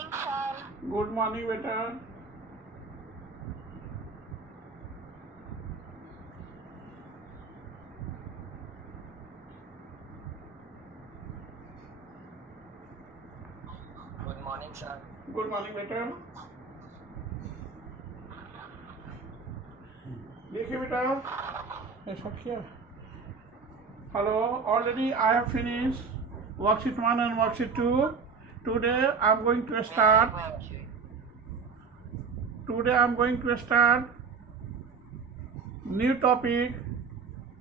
morning, sir. Good morning, beta. Good morning, sir. Good morning, beta. देखिए बेटा, ऐसा क्या? Hello, already I have finished worksheet 1 and worksheet 2. Today I am going to start. Today I am going to start new topic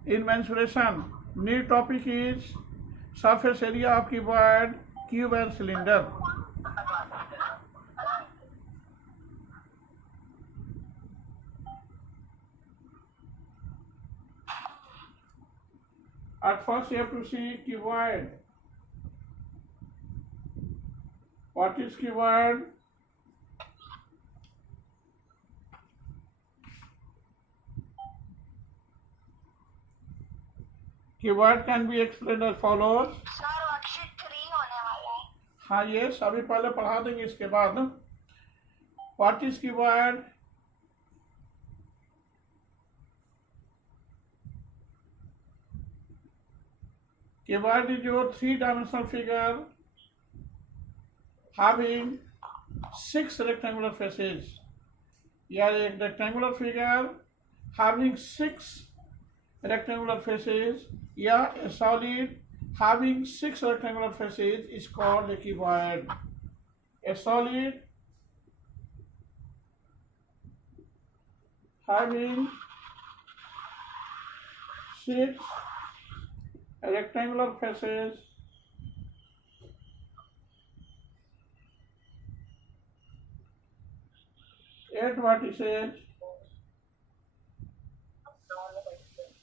in mensuration. New topic is surface area of cuboid, cube and cylinder. At first you have to see cuboid. What is cuboid? Cuboid can be explained as follows. Sir, worksheet 3 होने वाला है. हाँ ये अभी पहले पढ़ा देंगे इसके बाद. What is cuboid? Cuboid is your three-dimensional figure having 6 rectangular faces. या एक rectangular figure having 6 rectangular faces या a solid having 6 rectangular faces is called a cuboid. A solid having 6 rectangular faces eight vertices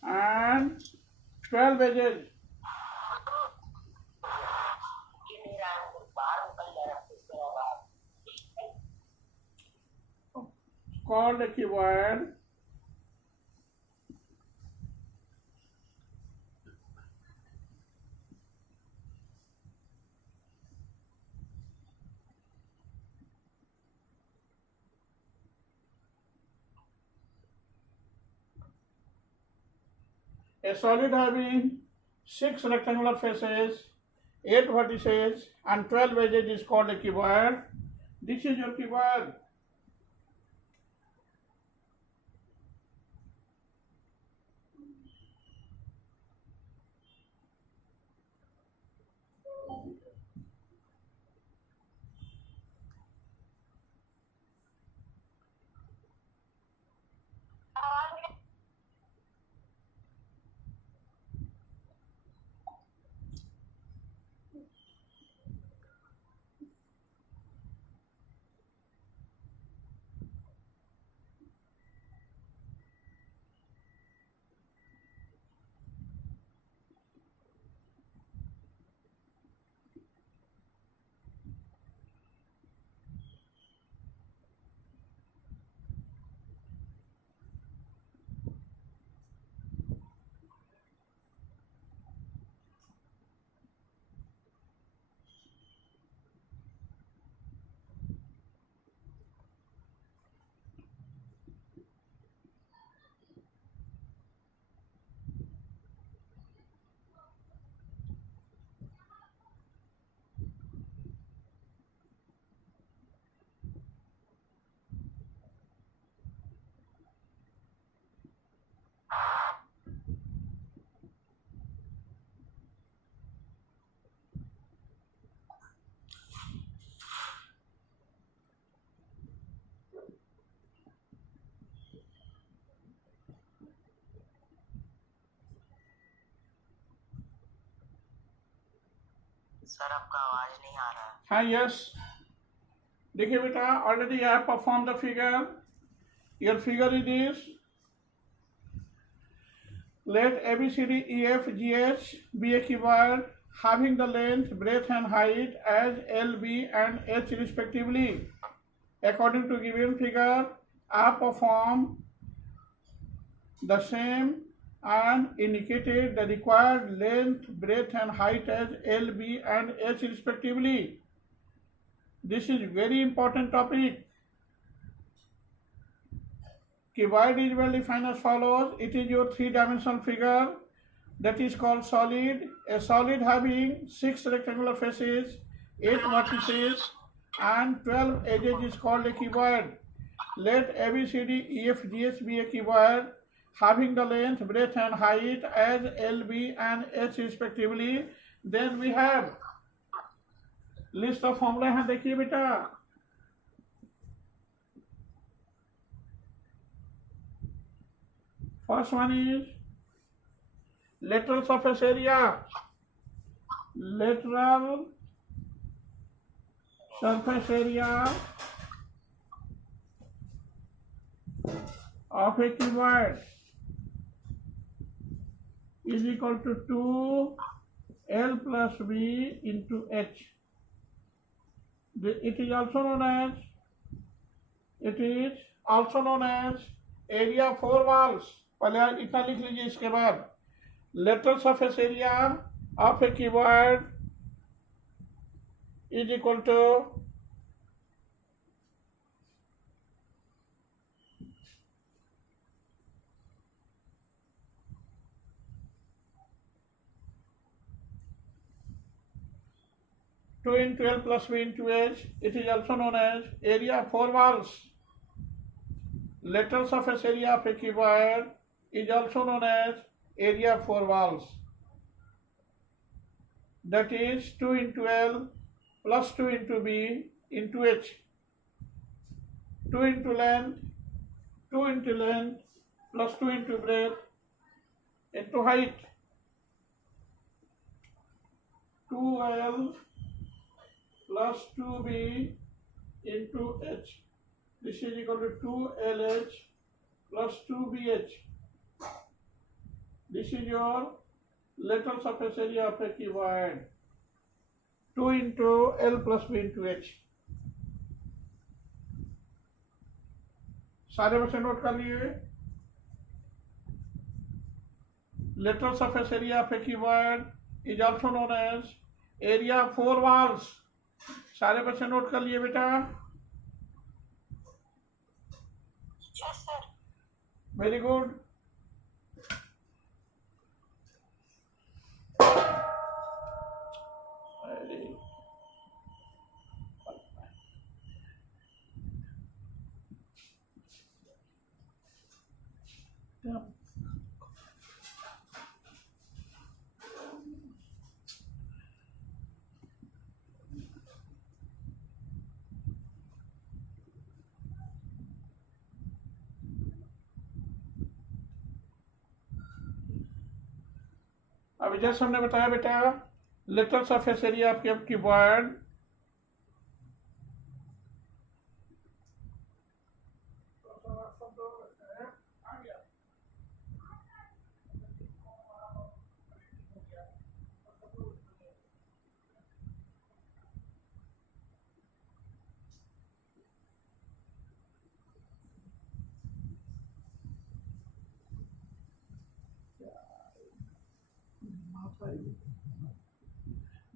and 12 edges called a cuboid. A solid having 6 rectangular faces, 8 vertices and 12 edges is called a cuboid. This is your cuboid. Sir आपका आवाज नहीं आ रहा. हाँ yes. देखिए बेटा, already I have performed the figure. Your figure is this. Let ABCDEFGH be a cuboid having the length, breadth and height as L, B and H respectively. According to given figure, I perform the same and indicated the required length, breadth and height as L, B and H respectively. This is very important topic. Cuboid is well defined as follows. It is your three-dimensional figure that is called solid. A solid having 6 rectangular faces, 8 vertices, and 12 edges is called a cuboid. Let ABCD, EF, GH be a cuboid having the length, breadth, and height as L, B, and H respectively. Then we have list of formula है, देखिए बेटा. First one is lateral surface area. Lateral surface area of a cuboid is equal to 2L plus B into H. It is also known as area of 4 walls. पहले आप इतना लिख लीजिए. इसके बाद lateral surface area of a cuboid is equal to 2 into L plus B into H. It is also known as area of 4 walls. Lateral surface area of a cuboid is also known as area of 4 walls. That is 2 into L plus 2 into B into H. 2 into length plus 2 into breadth into height. 2L plus 2B into H. This is equal to 2LH plus 2BH. This is your lateral surface area of a cuboid. 2 into L plus B into H. सारे बच्चे note कर लिए. Lateral surface area of a cuboid is also known as area of 4 walls. सारे बच्चे note कर लिए बेटा. Yes, sir. Very good. अभी जैसे हमने बताया बेटा लेटरल सरफेस एरिया आपके क्यूबॉइड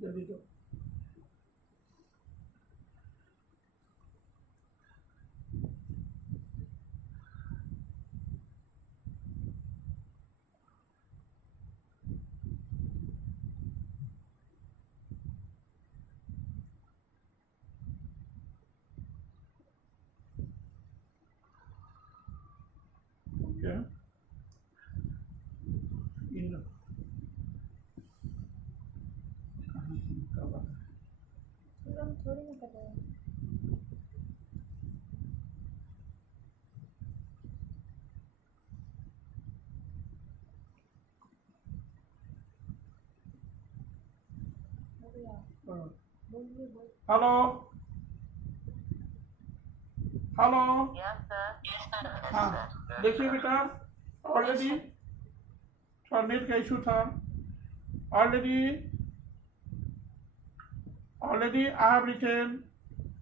जल्दी दो. क्या इन हम थोड़ी ना कर रहे हैं. Hello hello. Yes, sir. Yes, sir. हाँ देखिए बेटा ऑलरेडी थोड़ा नेट का इशू था. Already I have written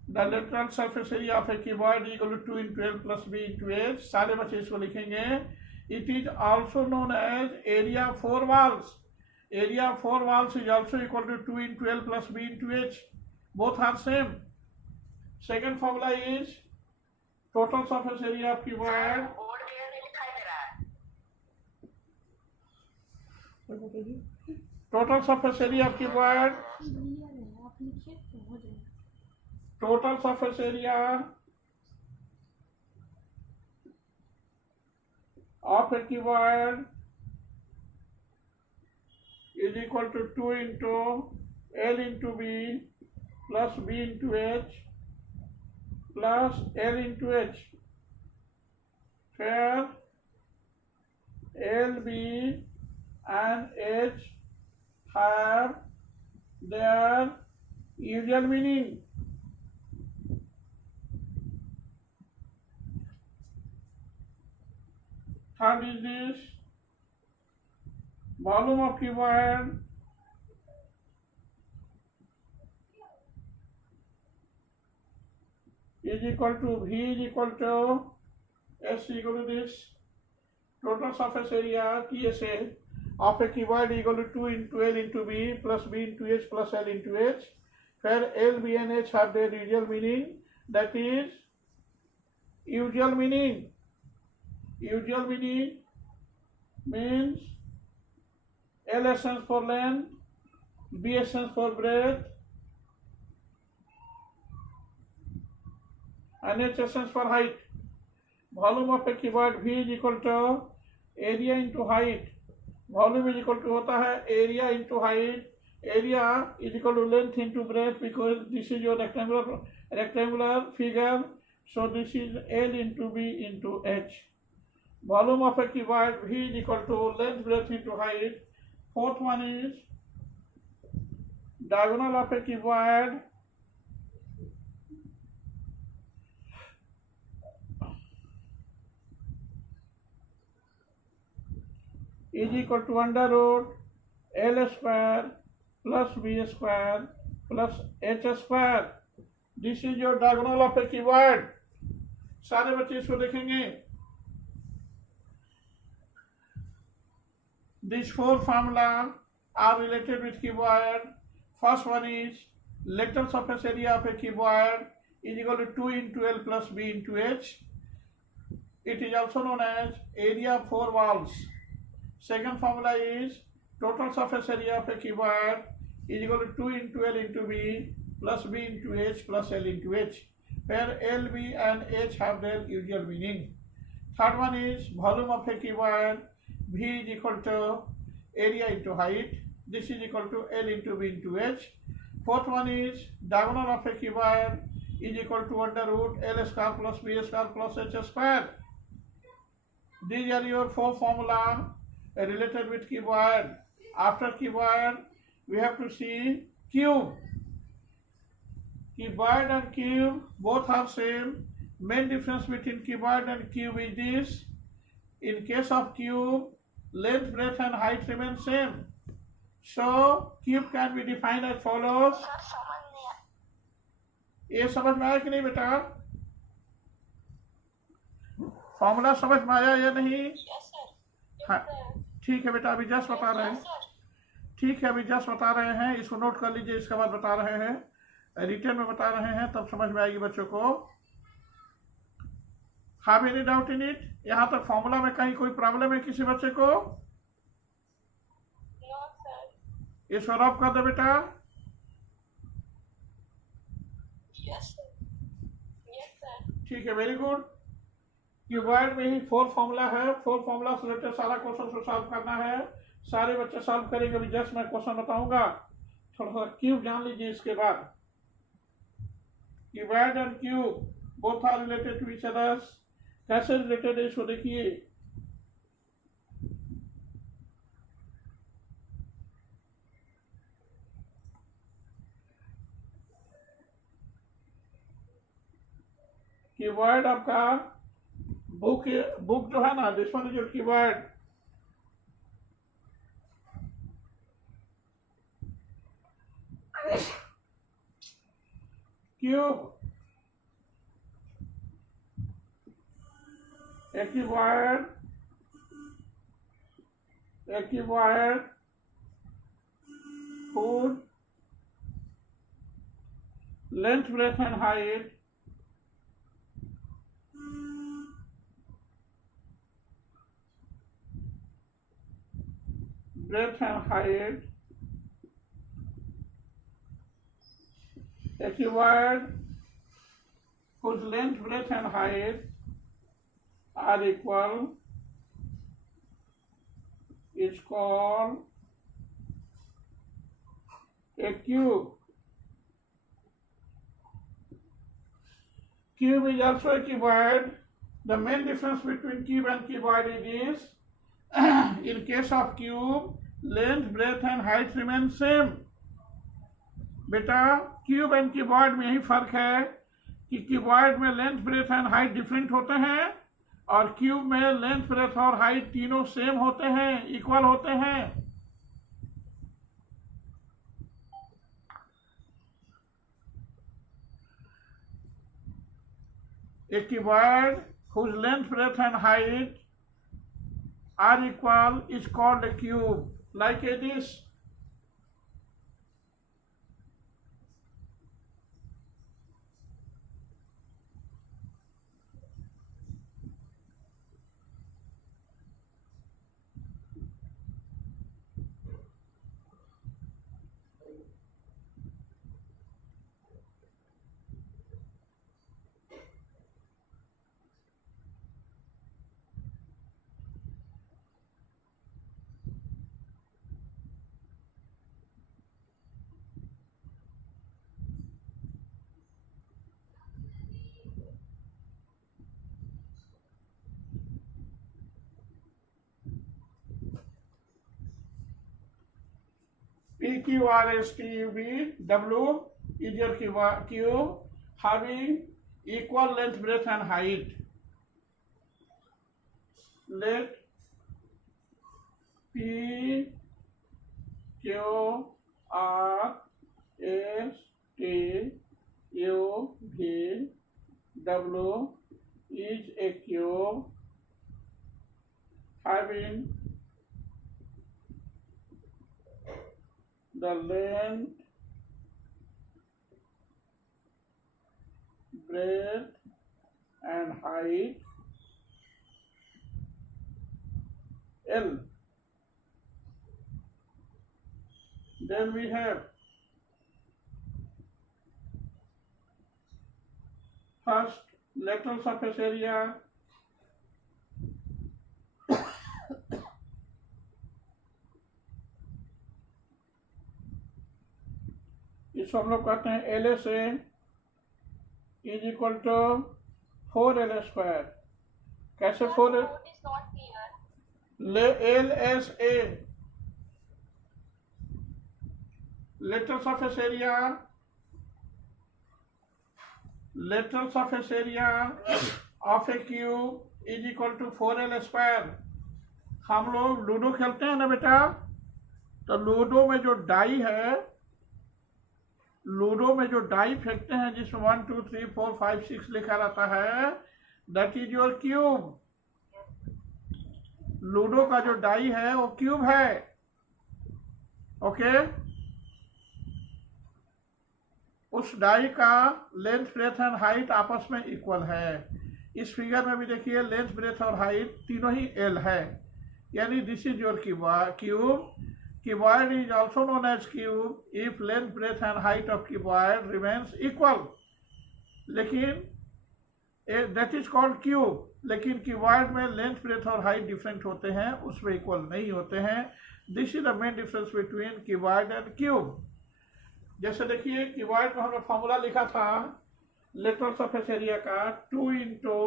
the lateral surface area of a cuboid equal to 2 into L plus B into H. सारे बच्चे इसको लिखेंगे. It is also known as area of 4 walls. Area of 4 walls is also equal to 2 into L plus B into H. Both are same. Second formula is total surface area of cuboid. Board पे नहीं दिखाई दे रहा है. Total surface area of cuboid. Clear है, आप लिखिए तो हो जाएगा. Total surface area of a cuboid is equal to 2 into L into B plus B into H plus L into H, where L, B and H have their usual meaning. Third is this: volume of cuboid is equal to V is equal to S equal to this total surface area TSA of a cuboid equal to 2 into L into B plus B into H plus L into H, where L, B and H have their usual meaning, that is usual meaning. Usual meaning means L stands for length, B stands for breadth, and H stands for height. Volume of a cuboid V is equal to area into height. Volume is equal to होता है area into height. Area is equal to length into breadth, because this is your rectangular figure. So this is L into B into H. Volume of a cuboid V is equal to length, breadth into height. Fourth one is diagonal of a cuboid is equal to under root L square plus B square plus H square. This is your diagonal of a cuboid. सारे बच्चे इसको देखेंगे. These four formula are related with cuboid. First one is lateral surface area of a cuboid is equal to 2 into L plus B into H. It is also known as area of four walls. Second formula is total surface area of a cuboid is equal to 2 into L into B plus B into H plus L into H, where L, B and H have their usual meaning. Third one is volume of a cuboid V is equal to area into height. This is equal to L into B into H. Fourth one is diagonal of a cuboid is equal to under root L square plus B square plus H square. These are your four formula related with cuboid. After cuboid, we have to see cube. Cuboid and cube both have same. Main difference between cuboid and cube is this: in case of cube, length, breadth and height remain same. So cube can be defined as follows. Sir समझ नहीं आया. ये समझ में आया कि नहीं बेटा? फॉर्मूला समझ में आया या नहीं? Yes sir. हाँ, ठीक है बेटा, अभी जस्ट बता रहे हैं. ठीक है, अभी जस्ट बता रहे हैं, इसको नोट कर लीजिए. इसके बाद बता रहे हैं, रिटर्न में बता रहे हैं, तब समझ में आएगी बच्चों को. Have any doubt in it? यहाँ तक फॉर्मूला में कहीं कोई प्रॉब्लम है किसी बच्चे को? No sir. इसको रब कर दे बेटा. Yes sir. Yes sir. ठीक है, वेरी गुड. क्यूबॉइड में ही फोर फॉर्मूला है. फोर फॉर्मूला से रिलेटेड सारा क्वेश्चन को सॉल्व करना है. सारे बच्चे सॉल्व करेंगे. अभी जस्ट मैं क्वेश्चन बताऊंगा, थोड़ा सा क्यूब जान लीजिए. इसके बाद cuboid and cube both are related to each other. कैसे रिलेटेड है इसको देखिए. कीवर्ड आपका बुक जो है ना, this one is your keyword. Cube equivalent whose length, breadth and height breadth and height, a cuboid whose length, breadth and height are equal is called a cube. Cube is also a cuboid. The main difference between cube and cuboid is in case of cube, length, breadth and height remain same. बेटा cube and cuboid में यही फर्क है कि cuboid में length, breadth and height different होते हैं और क्यूब में लेंथ, ब्रेथ और हाइट तीनों सेम होते हैं, इक्वल होते हैं. A cuboid whose length, breadth and height are equal is called a cube, like a dish. PQRSTUV, W is your cube having equal length, breadth and height. Let P, Q, R, S, T, U, V, W is a cube having the length, breadth and height L. Then we have first lateral surface area, इसको हम लोग कहते हैं L S A is equal to 4L square. कैसे 4L? Note is not clear. ले L S A lateral surface area of a cube is equal to 4L square. हम लोग ludo खेलते हैं ना बेटा, तो लूडो में जो डाई है, लूडो में जो डाई फेंकते हैं जिसमें 1 2 3 4 5 6 लिखा रहता है, that is your cube. Ludo का जो डाई है वो क्यूब है. ओके, उस डाई का लेंथ, ब्रेथ एंड हाइट आपस में इक्वल है. इस फिगर में भी देखिए लेंथ, ब्रेथ और हाइट तीनों ही एल है, यानी this is your cube. Cuboid is also known as cube if length, breadth and height of cuboid remains equal. लेकिन that is called cube. लेकिन cuboid में length, breadth और height different होते हैं, उसमें equal नहीं होते हैं. This is the main difference between cuboid and cube. जैसे देखिए cuboid में हमने फॉर्मूला लिखा था lateral surface area का 2 into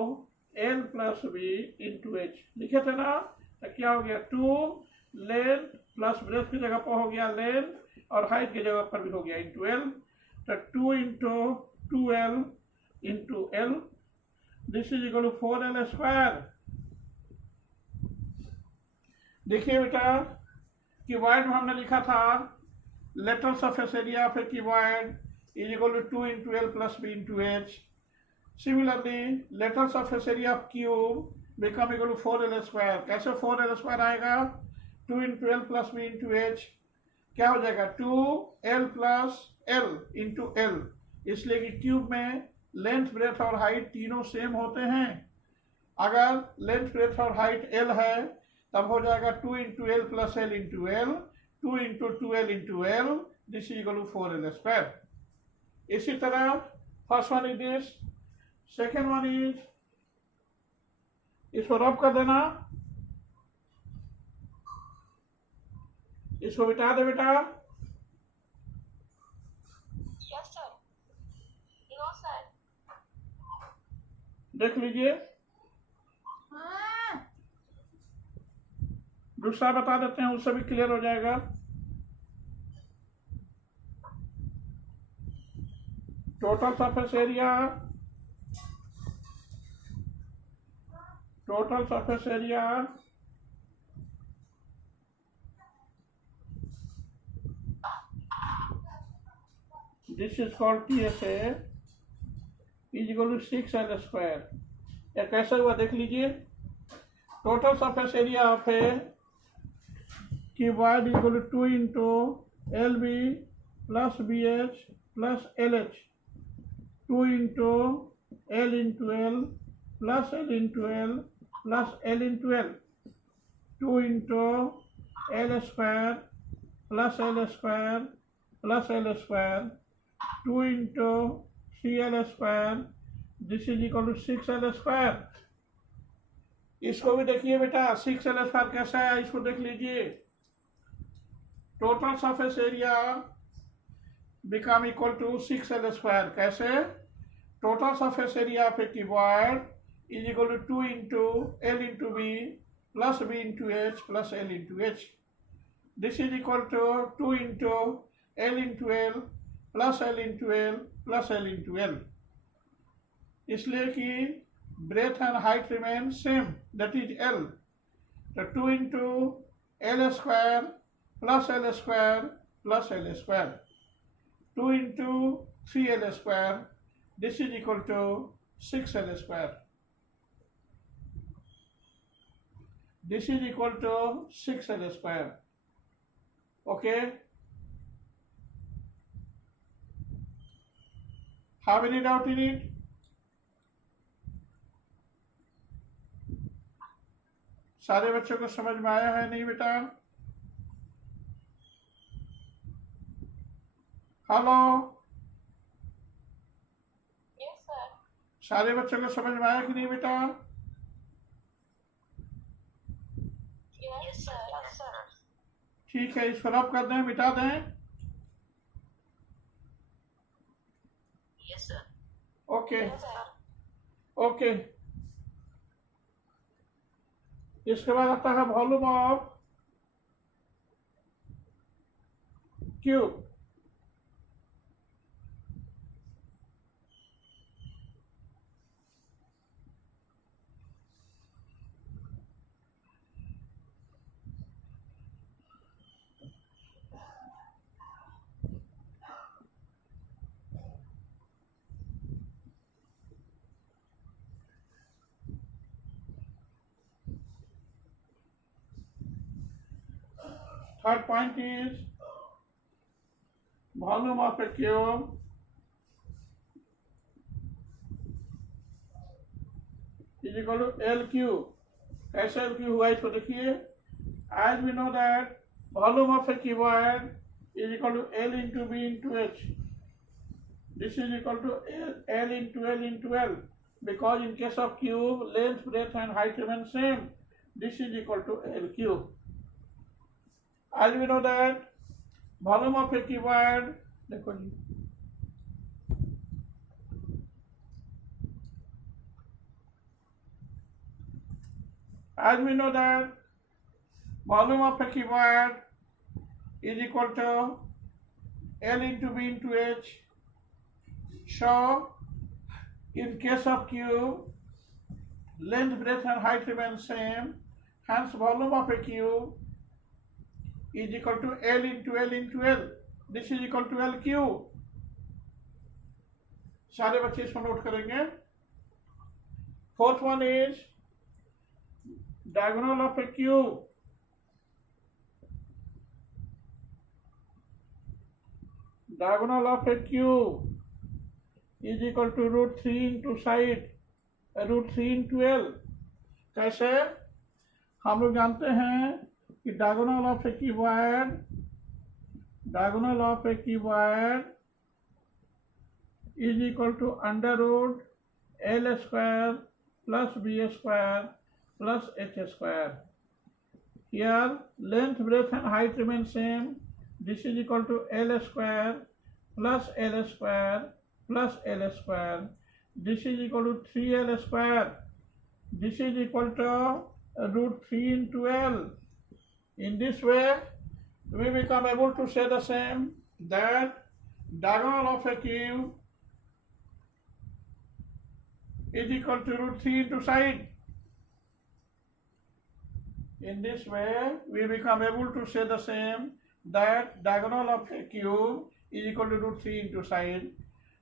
L plus V into H लिखे थे ना. तो क्या हो गया, 2 लेंथ प्लस ब्रेथ की जगह पर हो गया लेंथ और हाइट की जगह पर भी हो गया इंटू एल. तो 2 into 2L into L, this is equal to 4L square. देखिए बेटा क्यूबॉइड में हमने लिखा था lateral surface area of a cuboid is equal to 2 into L plus B into H. Similarly lateral surface area of cube become equal to 4L square. कैसे 4L square आएगा, 2 into L plus B into H क्या हो जाएगा, 2L plus L into L. इसलिए कि cube में length, breadth और height तीनों सेम होते हैं. अगर लेंथ, ब्रेथ और हाइट L है तब हो जाएगा 2 into L plus L into L, 2 into 2l into L, this is equal to 4l square. इसी तरह first one is this, second one is, इसको रब कर देना, इसको बिठा दे बेटा। Yes, sir. No, sir. देख लीजिए, दूसरा बता देते हैं, उससे भी क्लियर हो जाएगा। Total surface area, total surface area this is called TSA is equal to 6l square. या कैसे हुआ देख लीजिए, total surface area of a cuboid equal to 2 into LB plus BH plus LH, 2 into L into L plus L into L plus L into L, 2 into L square plus L square plus L square, 2 into 3l square, this is equal to 6l square. इसको भी देखिए बेटा, 6l square कैसा है, इसको देख लीजिए। Total surface area become equal to 6l square. कैसे? Total surface area of a cuboid is equal to 2 into L into B plus B into H plus L into H, this is equal to 2 into L into L plus L into L plus L into L, इसलिए कि breadth and height remain same, that is L। तो 2 into L square plus L square plus L square, 2 into 3l square, this is equal to 6l square, this is equal to 6l square. Okay, have any doubt in it? सारे बच्चों को समझ में आया है नहीं बेटा? Hello, Yes, sir. सारे बच्चों को समझ में आया कि नहीं बेटा? Yes, sir. Yes, sir. ठीक है, इसको रब कर दें, मिटा दें। Yes, sir. Okay Yes, sir. Okay, इसके बाद आता है volume of cube. Third point is volume of a cube is equal to L cube. कैसे L cube हुआ इसको देखिए। As we know that volume of a cuboid is equal to L into B into H. This is equal to L into L into L, because in case of cube, length, breadth and height remain same. This is equal to L cube. As we know that volume of a cuboid, देखो जी, as we know that volume of a cuboid is equal to L into B into H. So in case of cube, length, breadth and height remain same. Hence volume of a cube is equal to L into L into L. This is equal to L cube. सारे बच्चे इसको note करेंगे। Fourth one is diagonal of a cube. Diagonal of a cube is equal to √3 into side, √3 into L. कैसे? हम लोग जानते हैं कि diagonal of a cuboid is equal to under root L square plus B square plus H square. Here length, breadth and height remain same. This is equal to L square plus L square plus L square. This is equal to 3L square. This is equal to root 3 into L. In this way, we become able to say the same, that diagonal of a cube is equal to root 3 into side. In this way, we become able to say the same, that diagonal of a cube is equal to root 3 into side.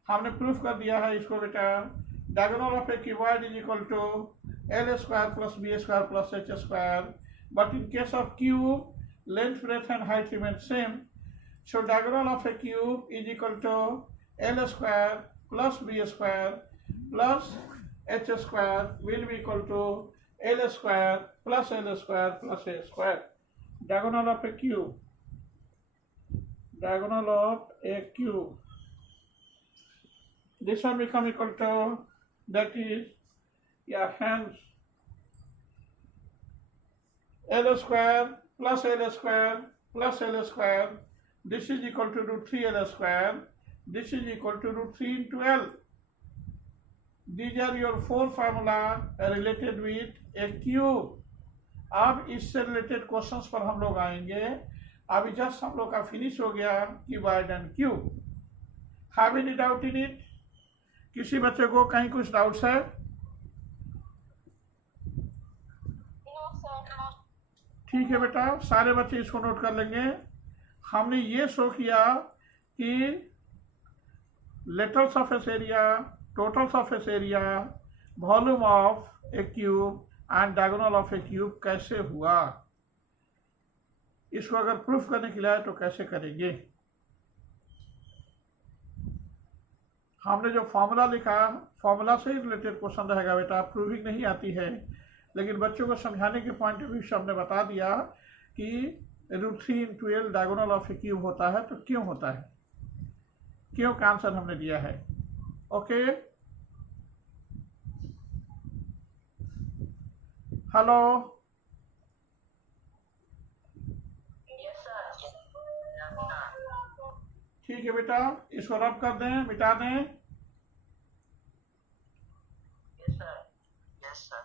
हमने proof कर दिया है इसको बेटा. Diagonal of a cuboid is equal to L square plus B square plus H square. But in case of cube, length, breadth and height remain same. So diagonal of a cube is equal to L square plus B square plus H square will be equal to L square plus L square plus A square. Diagonal of a cube. Diagonal of a cube. This one become equal to, that is, hence L square plus L square plus L square. This is equal to root 3L square. This is equal to root 3 into L. These are your 4 formula related with a cube. अब इससे related questions पर हम लोग आएंगे. अभी just हम लोग का फिनिश हो गया cuboid and cube. Have any doubt in it? किसी बच्चे को कहीं कुछ डाउट्स है? No, sir. ठीक है बेटा, सारे बच्चे इसको नोट कर लेंगे. हमने ये शो किया कि lateral surface area, total surface area, volume of a cube and diagonal of a cube कैसे हुआ. इसको अगर प्रूफ करने के लिए आए तो कैसे करेंगे. हमने जो फॉर्मूला लिखा, फॉर्मूला से ही रिलेटेड क्वेश्चन रहेगा बेटा. प्रूविंग नहीं आती है, लेकिन बच्चों को समझाने के पॉइंट ऑफ व्यू से हमने बता दिया कि root 3 into L diagonal of a cube होता है. तो क्यों होता है, क्यों का आंसर हमने दिया है. Okay, hello. Yes, sir. ठीक है बेटा, इसको रब कर दें, मिटा दें. Yes, sir. Yes, sir.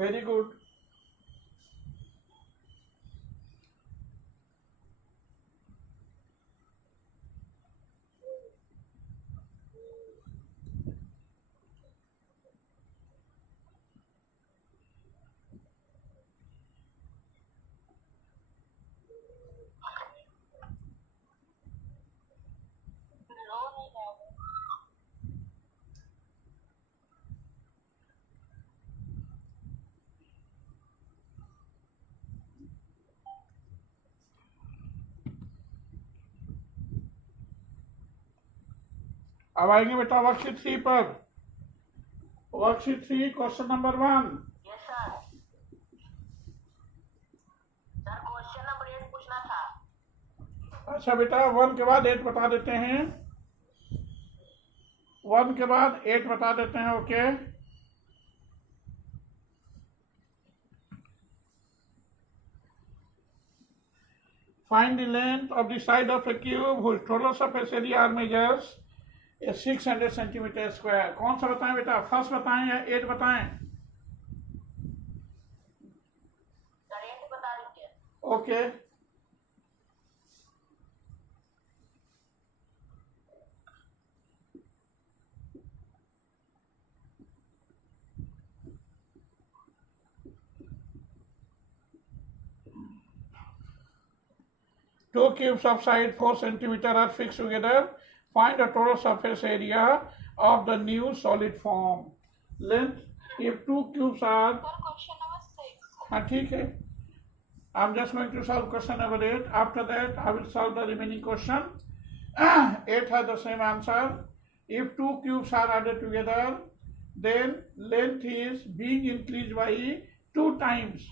Very good. No, नहीं है. अब आएंगे बेटा वर्कशीट 3 पर. Worksheet 3 question number 1. Yes, sir. Sir question number 8 पूछना था. अच्छा बेटा, 1 के बाद 8 बता देते हैं. 1 के बाद 8 बता देते हैं. Okay, find the length of the side of a cube whose total surface area measures 600 centimetre square. कौन सा बताएं बेटा, फर्स्ट बताएं या 8 बताएं? सर 8 बता दीजिए. Okay, two cubes of side 4 centimeter are fixed together. Find the total surface area of the new solid form. Length, if two cubes are, Sir, question number 6. हाँ ठीक है. I'm just going to solve question number 8. After that, I will solve the remaining question. 8 has the same answer. If two cubes are added together, then length is being increased by 2 times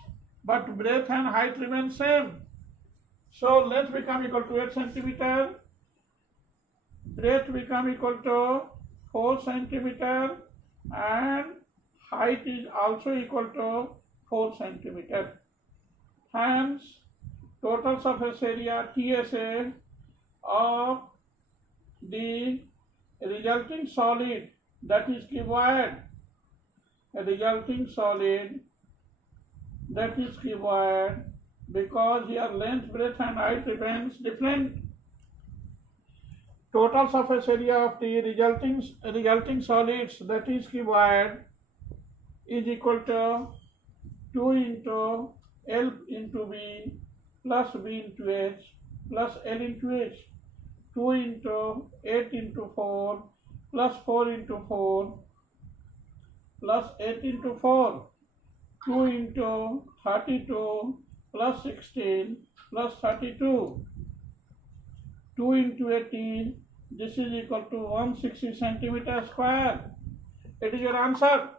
but breadth and height remain same. So length become equal to 8 centimeter, breadth become equal to 4 centimeter, and height is also equal to 4 centimeter. Hence, total surface area TSA of the resulting solid, that is cuboid, resulting solid, that is cuboid, because here length, breadth and height remains different. Total surface area of the resulting solids, that is cuboid, is equal to 2 into L into B plus B into H plus L into H. 2 into 8 into 4 plus 4 into 4 plus 8 into 4. 2 into 32 plus 16 plus 32. 2 into 18, this is equal to 160 centimeter square. It is your answer.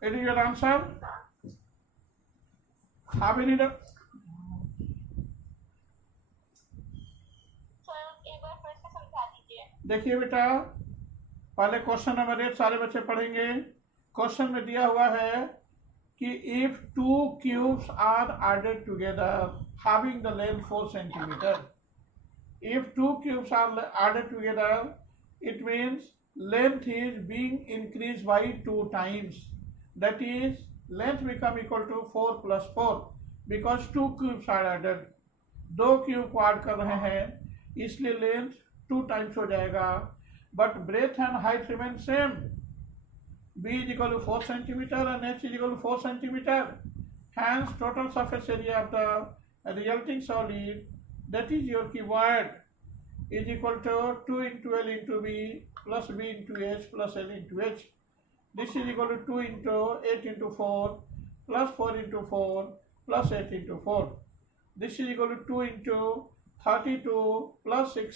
It is your answer. Have any doubt? Sir एक बार फिर से समझा दीजिए. देखिए बेटा, पहले question number 8 सारे बच्चे पढ़ेंगे. क्वेश्चन में दिया हुआ है कि if two cubes are added together having the length 4 centimeter, if two cubes are added together, it means length is being increased by 2 times. That is, length become equal to 4 plus 4 because 2 cubes are added. 2 cube को add कर रहे हैं, इसलिए length 2 times हो जाएगा, but breadth and height remain same. B is equal to 4 centimeter and H is equal to 4 centimeter. Hence, total surface area of the resulting solid, that is your cuboid, is equal to 2 into L into B plus B into H plus L into H. This is equal to 2 into 8 into 4 plus 4 into 4 plus 8 into 4. This is equal to 2 into 32 plus 16